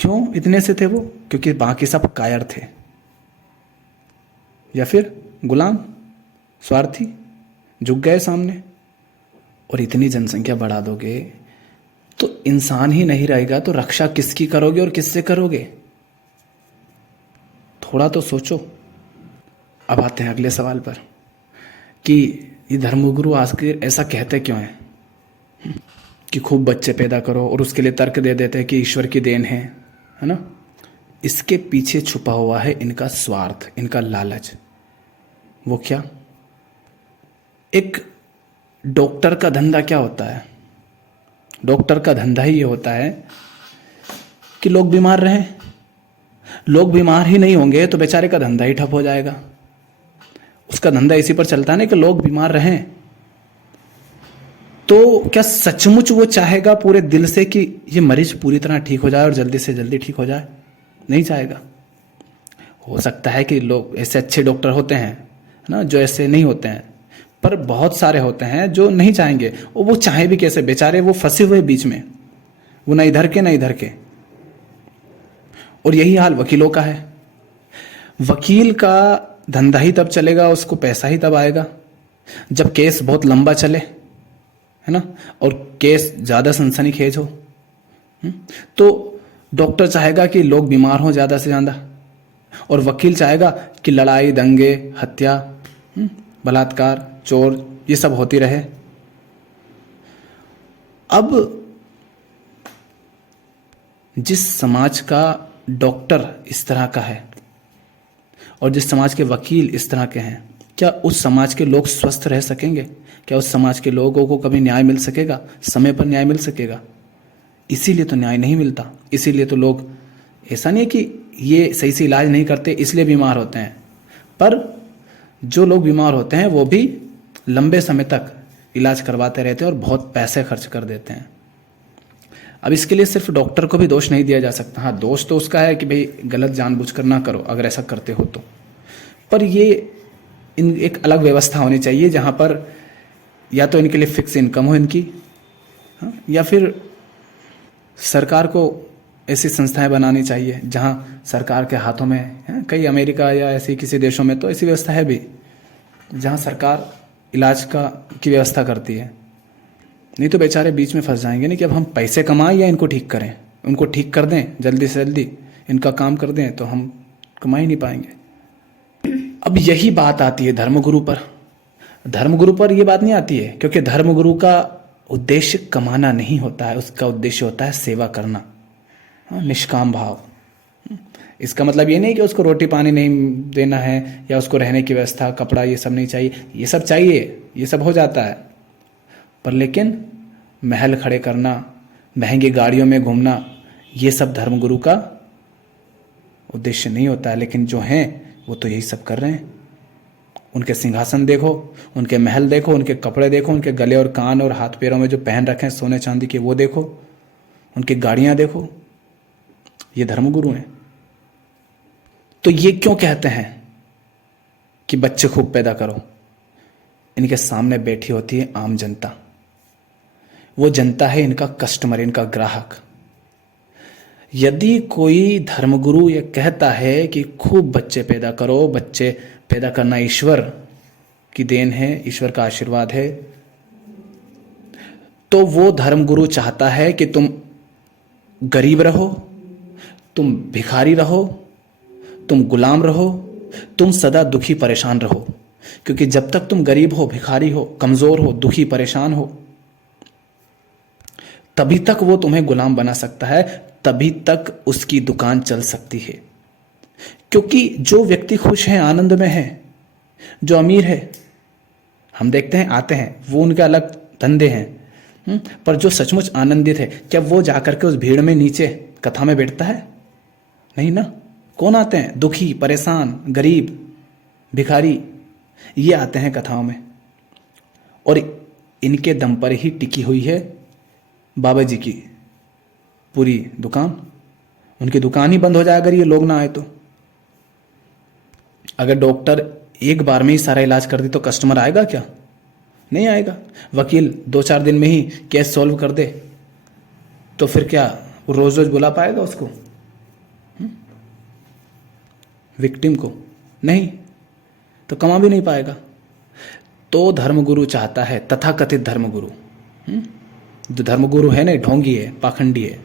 क्यों इतने से थे वो? क्योंकि बाकी सब कायर थे, या फिर गुलाम, स्वार्थी, झुक गए सामने। और इतनी जनसंख्या बढ़ा दोगे तो इंसान ही नहीं रहेगा तो रक्षा किसकी करोगे और किससे करोगे? थोड़ा तो सोचो। अब आते हैं अगले सवाल पर कि ये धर्मगुरु आखिर ऐसा कहते क्यों हैं कि खूब बच्चे पैदा करो, और उसके लिए तर्क दे देते हैं कि ईश्वर की देन है ना? इसके पीछे छुपा हुआ है इनका स्वार्थ, इनका लालच। वो क्या? एक डॉक्टर का धंधा क्या होता है? डॉक्टर का धंधा ही ये होता है कि लोग बीमार रहें। लोग बीमार ही नहीं होंगे तो बेचारे का धंधा ही ठप हो जाएगा। उसका धंधा इसी पर चलता है ना कि लोग बीमार रहें। तो क्या सचमुच वो चाहेगा पूरे दिल से कि ये मरीज पूरी तरह ठीक हो जाए और जल्दी से जल्दी ठीक हो जाए? नहीं चाहेगा। हो सकता है कि लोग ऐसे अच्छे डॉक्टर होते हैं ना जो ऐसे नहीं होते हैं, पर बहुत सारे होते हैं जो नहीं चाहेंगे। और वो चाहे भी कैसे, बेचारे वो फंसे हुए बीच में, वो ना इधर के ना इधर के। और यही हाल वकीलों का है। वकील का धंधा ही तब चलेगा, उसको पैसा ही तब आएगा जब केस बहुत लंबा चले, है ना, और केस ज्यादा सनसनीखेज हो। तो डॉक्टर चाहेगा कि लोग बीमार हों ज्यादा से ज्यादा, और वकील चाहेगा कि लड़ाई, दंगे, हत्या, बलात्कार, चोर, ये सब होती रहे। अब जिस समाज का डॉक्टर इस तरह का है और जिस समाज के वकील इस तरह के हैं, क्या उस समाज के लोग स्वस्थ रह सकेंगे? क्या उस समाज के लोगों को कभी न्याय मिल सकेगा? समय पर न्याय मिल सकेगा? इसीलिए तो न्याय नहीं मिलता। इसीलिए तो लोग, ऐसा नहीं है कि ये सही से इलाज नहीं करते इसलिए बीमार होते हैं, पर जो लोग बीमार होते हैं वो भी लंबे समय तक इलाज करवाते रहते हैं और बहुत पैसे खर्च कर देते हैं। अब इसके लिए सिर्फ डॉक्टर को भी दोष नहीं दिया जा सकता। हाँ, दोष तो उसका है कि भाई गलत जानबूझकर ना करो अगर ऐसा करते हो तो, पर ये एक अलग व्यवस्था होनी चाहिए जहाँ पर या तो इनके लिए फिक्स इनकम हो इनकी, हाँ, या फिर सरकार को ऐसी संस्थाएं बनानी चाहिए जहाँ सरकार के हाथों में है। कई अमेरिका या ऐसे किसी देशों में तो ऐसी व्यवस्था है भी जहाँ सरकार इलाज की व्यवस्था करती है। नहीं तो बेचारे बीच में फंस जाएंगे, नहीं कि अब हम पैसे कमाएं या इनको ठीक करें। उनको ठीक कर दें जल्दी से जल्दी, इनका काम कर दें तो हम कमा ही नहीं पाएंगे। अब यही बात आती है धर्मगुरु पर। धर्मगुरु पर यह बात नहीं आती है क्योंकि धर्मगुरु का उद्देश्य कमाना नहीं होता है, उसका उद्देश्य होता है सेवा करना, निष्काम भाव। इसका मतलब ये नहीं कि उसको रोटी पानी नहीं देना है या उसको रहने की व्यवस्था, कपड़ा, ये सब नहीं चाहिए। ये सब चाहिए, ये सब हो जाता है, पर लेकिन महल खड़े करना, महंगी गाड़ियों में घूमना, ये सब धर्मगुरु का उद्देश्य नहीं होता है। लेकिन जो हैं वो तो यही सब कर रहे हैं। उनके सिंहासन देखो, उनके महल देखो, उनके कपड़े देखो, उनके गले और कान और हाथ पैरों में जो पहन रखे हैं सोने चांदी के, वो देखो, उनकी गाड़ियां देखो। ये धर्मगुरु हैं। तो ये क्यों कहते हैं कि बच्चे खूब पैदा करो? इनके सामने बैठी होती है आम जनता। वो जनता है इनका कस्टमर, इनका ग्राहक। यदि कोई धर्मगुरु ये कहता है कि खूब बच्चे पैदा करो, बच्चे पैदा करना ईश्वर की देन है, ईश्वर का आशीर्वाद है, तो वो धर्मगुरु चाहता है कि तुम गरीब रहो, तुम भिखारी रहो, तुम गुलाम रहो, तुम सदा दुखी परेशान रहो। क्योंकि जब तक तुम गरीब हो, भिखारी हो, कमजोर हो, दुखी परेशान हो, तभी तक वो तुम्हें गुलाम बना सकता है, तभी तक उसकी दुकान चल सकती है। क्योंकि जो व्यक्ति खुश है, आनंद में है, जो अमीर है, हम देखते हैं आते हैं, वो उनके अलग धंधे हैं, पर जो सचमुच आनंदित है, क्या वो जाकर के उस भीड़ में नीचे कथा में बैठता है? नहीं ना। कौन आते हैं? दुखी, परेशान, गरीब, भिखारी, ये आते हैं कथाओं में। और इनके दम पर ही टिकी हुई है बाबा जी की पूरी दुकान। उनकी दुकान ही बंद हो जाए अगर ये लोग ना आए तो। अगर डॉक्टर एक बार में ही सारा इलाज कर दे तो कस्टमर आएगा क्या? नहीं आएगा। वकील 2-4 दिन में ही केस सॉल्व कर दे तो फिर क्या रोज रोज बुला पाएगा उसको? विक्टिम को? नहीं, तो कमा भी नहीं पाएगा। तो धर्मगुरु चाहता है, तथाकथित धर्मगुरु, जो धर्मगुरु है ना, ढोंगी है, पाखंडी है,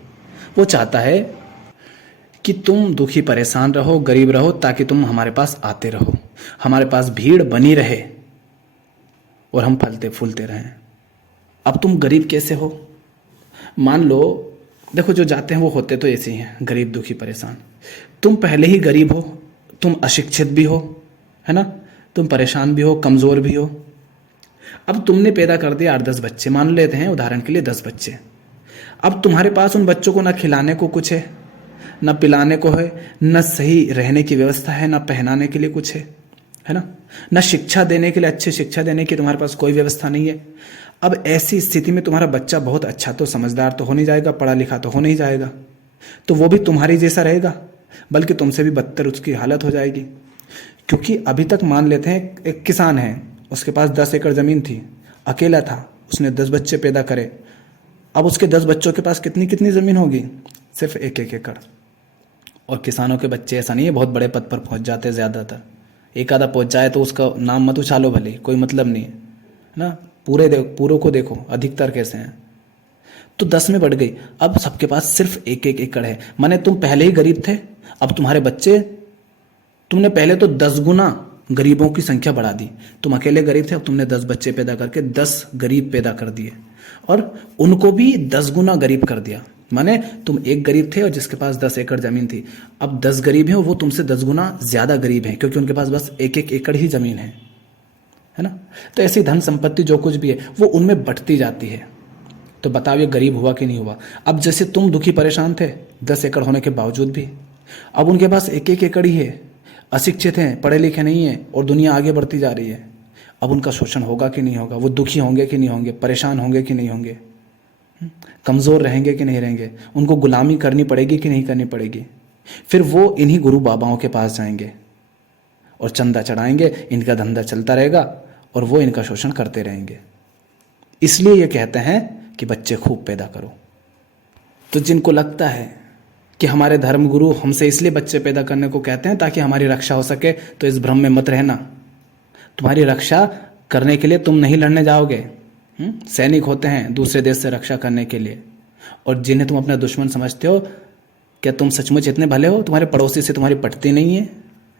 वो चाहता है कि तुम दुखी परेशान रहो, गरीब रहो, ताकि तुम हमारे पास आते रहो, हमारे पास भीड़ बनी रहे और हम फलते फूलते रहें। अब तुम गरीब कैसे हो? मान लो, देखो जो जाते हैं वो होते तो ऐसे ही हैं, गरीब दुखी परेशान। तुम पहले ही गरीब हो, तुम अशिक्षित भी हो, है ना, तुम परेशान भी हो, कमज़ोर भी हो। अब तुमने पैदा कर दिया 8-10 बच्चे, मान लेते हैं उदाहरण के लिए 10 बच्चे। अब तुम्हारे पास उन बच्चों को ना खिलाने को कुछ है, ना पिलाने को है, ना सही रहने की व्यवस्था है, ना पहनाने के लिए कुछ है ना, ना शिक्षा देने के लिए, अच्छी शिक्षा देने की तुम्हारे पास कोई व्यवस्था नहीं है। अब ऐसी स्थिति में तुम्हारा बच्चा बहुत अच्छा तो समझदार तो हो नहीं जाएगा, पढ़ा लिखा तो हो नहीं जाएगा, तो वो भी तुम्हारी जैसा रहेगा, बल्कि तुमसे भी बदतर उसकी हालत हो जाएगी। क्योंकि अभी तक मान लेते हैं एक किसान है, उसके पास 10 एकड़ ज़मीन थी, अकेला था, उसने 10 बच्चे पैदा करे। अब उसके 10 बच्चों के पास कितनी कितनी ज़मीन होगी? सिर्फ 1-1 एकड़। और किसानों के बच्चे ऐसा नहीं है बहुत बड़े पद पर पहुंच जाते, ज़्यादातर एक आधा पहुंच जाए तो उसका नाम मत उछालो, भले कोई मतलब नहीं है ना, पूरों को देखो अधिकतर कैसे हैं। तो 10 में बढ़ गई, अब सबके पास सिर्फ 1-1 एकड़ है। माने तुम पहले ही गरीब थे, अब तुम्हारे बच्चे, तुमने पहले तो 10 गुना गरीबों की संख्या बढ़ा दी। तुम अकेले गरीब थे, अब तुमने 10 बच्चे पैदा करके 10 गरीब पैदा कर दिए, और उनको भी 10 गुना गरीब कर दिया। माने तुम एक गरीब थे और जिसके पास 10 एकड़ जमीन थी, अब 10 गरीब हैं और वो तुमसे 10 गुना ज्यादा गरीब हैं, क्योंकि उनके पास बस 1-1 एकड़ ही जमीन है ना। तो ऐसी धन संपत्ति जो कुछ भी है वो उनमें बढ़ती जाती है। तो बताओ ये गरीब हुआ कि नहीं हुआ? अब जैसे तुम दुखी परेशान थे 10 एकड़ होने के बावजूद भी, अब उनके पास 1-1 एकड़ ही है, अशिक्षित हैं, पढ़े लिखे नहीं है, और दुनिया आगे बढ़ती जा रही है। अब उनका शोषण होगा कि नहीं होगा? वो दुखी होंगे कि नहीं होंगे? परेशान होंगे कि नहीं होंगे? कमज़ोर रहेंगे कि नहीं रहेंगे? उनको गुलामी करनी पड़ेगी कि नहीं करनी पड़ेगी? फिर वो इन्हीं गुरु बाबाओं के पास जाएंगे और चंदा चढ़ाएंगे, इनका धंधा चलता रहेगा और वो इनका शोषण करते रहेंगे। इसलिए ये कहते हैं कि बच्चे खूब पैदा करो। तो जिनको लगता है कि हमारे धर्म गुरु हमसे इसलिए बच्चे पैदा करने को कहते हैं ताकि हमारी रक्षा हो सके, तो इस भ्रम में मत रहना। तुम्हारी रक्षा करने के लिए तुम नहीं लड़ने जाओगे। सैनिक होते हैं दूसरे देश से रक्षा करने के लिए, और जिन्हें तुम अपना दुश्मन समझते हो, क्या तुम सचमुच इतने भले हो? तुम्हारे पड़ोसी से तुम्हारी पटती नहीं है?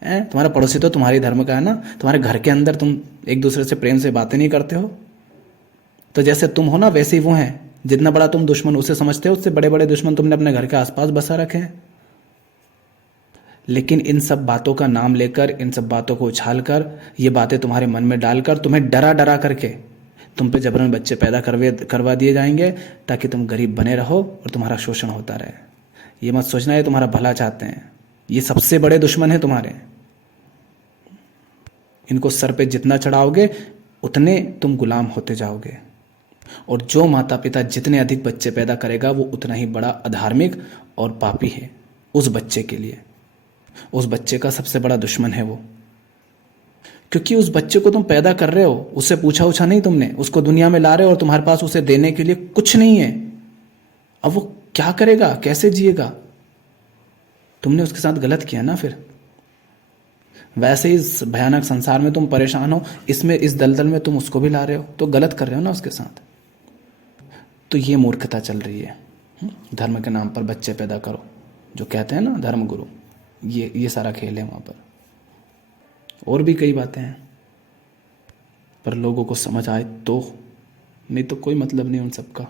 तुम्हारा पड़ोसी तो तुम्हारी धर्म का है ना, तुम्हारे घर के अंदर तुम एक दूसरे से प्रेम से बातें नहीं करते हो? तो जैसे तुम हो ना वैसे ही वो हैं। जितना बड़ा तुम दुश्मन उसे समझते हो, उससे बड़े बड़े दुश्मन तुमने अपने घर के आसपास बसा रखे हैं। लेकिन इन सब बातों का नाम लेकर, इन सब बातों को उछाल कर, ये बातें तुम्हारे मन में डालकर, तुम्हें डरा डरा करके तुम पे जबरन बच्चे पैदा करवा दिए जाएंगे, ताकि तुम गरीब बने रहो और तुम्हारा शोषण होता रहे। ये मत सोचना ये तुम्हारा भला चाहते हैं, ये सबसे बड़े दुश्मन हैं तुम्हारे। इनको सर पे जितना चढ़ाओगे उतने तुम गुलाम होते जाओगे, और जो माता पिता जितने अधिक बच्चे पैदा करेगा वो उतना ही बड़ा अधार्मिक और पापी है उस बच्चे के लिए। उस बच्चे का सबसे बड़ा दुश्मन है वो, क्योंकि उस बच्चे को तुम पैदा कर रहे हो, उससे पूछा उछा नहीं तुमने, उसको दुनिया में ला रहे हो और तुम्हारे पास उसे देने के लिए कुछ नहीं है। अब वो क्या करेगा, कैसे जिएगा? तुमने उसके साथ गलत किया ना। फिर वैसे इस भयानक संसार में तुम परेशान हो, इसमें इस दलदल में तुम उसको भी ला रहे हो, तो गलत कर रहे हो ना उसके साथ। तो ये मूर्खता चल रही है। धर्म के नाम पर बच्चे पैदा करो, जो कहते हैं ना धर्म गुरु, ये सारा खेल है वहाँ पर। और भी कई बातें हैं, पर लोगों को समझ आए तो, नहीं तो कोई मतलब नहीं उन सब का।